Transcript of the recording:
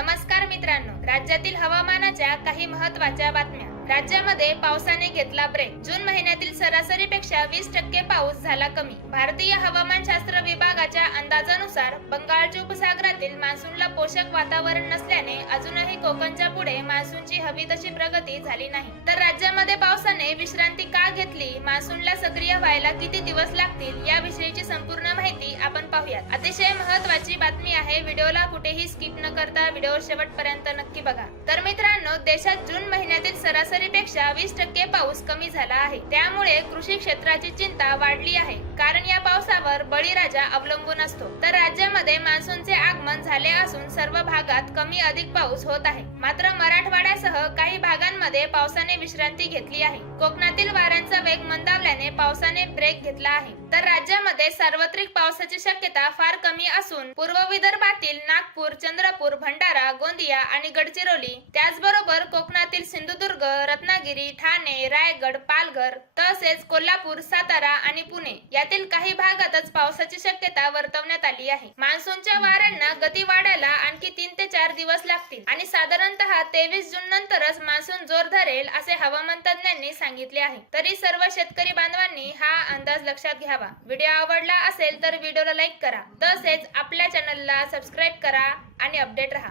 नमस्कार मित्रांनो, राज्यातील हवामानाच्या काही महत्त्वाच्या बातम्या। राज्यामध्ये पावसाने घेतला ब्रेक। जून महिन्यातील सरासरीपेक्षा 20% पाऊस झाला कमी। भारतीय हवामानशास्त्र विभागाच्या अंदाजानुसार बंगालच्या उपसागरातील मान्सूनला पोषक वातावरण नसल्याने अजूनही कोकणच्या पुढे मान्सूनची हवी तशी प्रगती झाली नाही। तर राज्यामध्ये पावसाने विश्रांती का घेतली, मान्सूनला सक्रिय व्हायला किती दिवस लागतील याविषयीची संपूर्ण माहिती आपण पाहूयात। अतिशय महत्त्वाची बातमी आहे, व्हिडिओला कुठेही स्किप न करता व्हिडिओ शेवटपर्यंत नक्की बघा। तर मित्रांनो, देशात जून महिन्यातील सरासरीपेक्षा 20% पाऊस कमी झाला आहे। त्यामुळे कृषी क्षेत्राची चिंता वाढली आहे, कारण या पावसावर बळीराजा अवलंबून असतो। तर राज्यामध्ये मान्सूनचे आगमन झाले असून सर्व भागात कमी अधिक पाऊस होत आहे। मात्र मराठवाड्यासह काही भागांमध्ये पावसाने विश्रांती घेतली आहे। कोकणातील वाऱ्यांचा वेग मंदावल्याने पावसाने ब्रेक घेतला आहे। तर राज्यामध्ये सार्वत्रिक पावसाची शक्यता फार कमी असून पूर्व विदर्भातील नागपूर, चंद्रपूर, भंडारा, गोंदिया आणि गडचिरोली, त्याचबरोबर कोकणातील सिंधुदुर्ग, रत्नागिरी, ठाणे, रायगड, पालघर तसेच कोल्हापूर, सातारा आणि पुणे यातील काही भागातच पावसाची शक्यता वर्तवण्यात आली आहे। मान्सूनच्या वाऱ्यांना गती वाढायला आणखी 3 ते 4 दिवस लागतील आणि साधारणतः 23 जून नंतरच मान्सून जोर धरेल असे हवामान तज्ञांनी सांगितले आहे। तरी सर्व शेतकरी बांधवांनी हा अंदाज लक्षात घ्यावा। व्हिडिओ आवडला असेल तर व्हिडिओला लाईक करा, तसेच आपल्या चॅनलला सबस्क्राईब करा आणि अपडेट रहा।